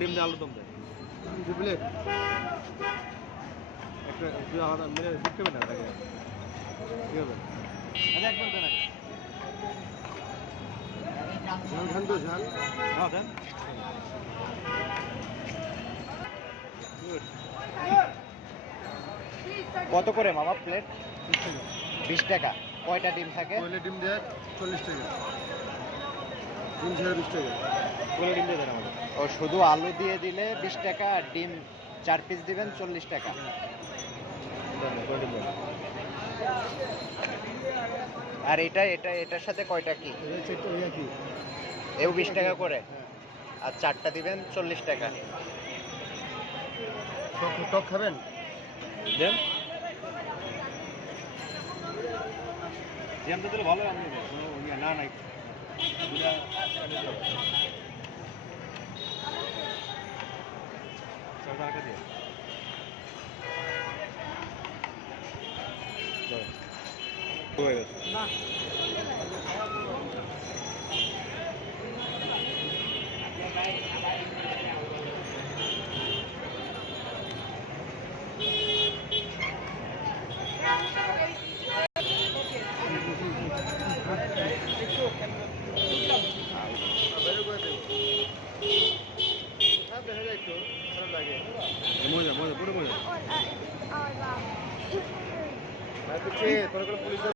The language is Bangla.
ডিম দিয়ে আলুর দম দেয়। দু প্লেট একটা আলাদা মেরে দিতে হবে না তাকে কি হবে? আচ্ছা একবার দেন আগে। ঝাল খান তো ঝাল। হ্যাঁ দেন। কত করে মামা প্লেট? 20 টাকা। কয়টা ডিম থাকে? পয়লা ডিম দেয় 40 টাকা, ডিম ছেড়ে 20 টাকা। পুরো ডিম দিয়ে দেন আমাদের। ও শুধু আলু দিয়ে দিলে 20 টাকা, আর ডিম 4 পিস দিবেন 40 টাকা। দেন পুরো ডিম দেন। আর এটার সাথে কয়টা কি? এটা চেকটা হয়ে কি এও 20 টাকা করে, আর 4টা দিবেন 40 টাকা। টক খাবেন? দেন। জ্যাম তো দিলে ভালো আপনি দেন। কোনো ইয়ে না নাই। দুটা কাটে দাও। সরকার কা দিয়ে। দাও। হয়ে গেছে। না। মজা মজা পুরো মজা। পুলিশ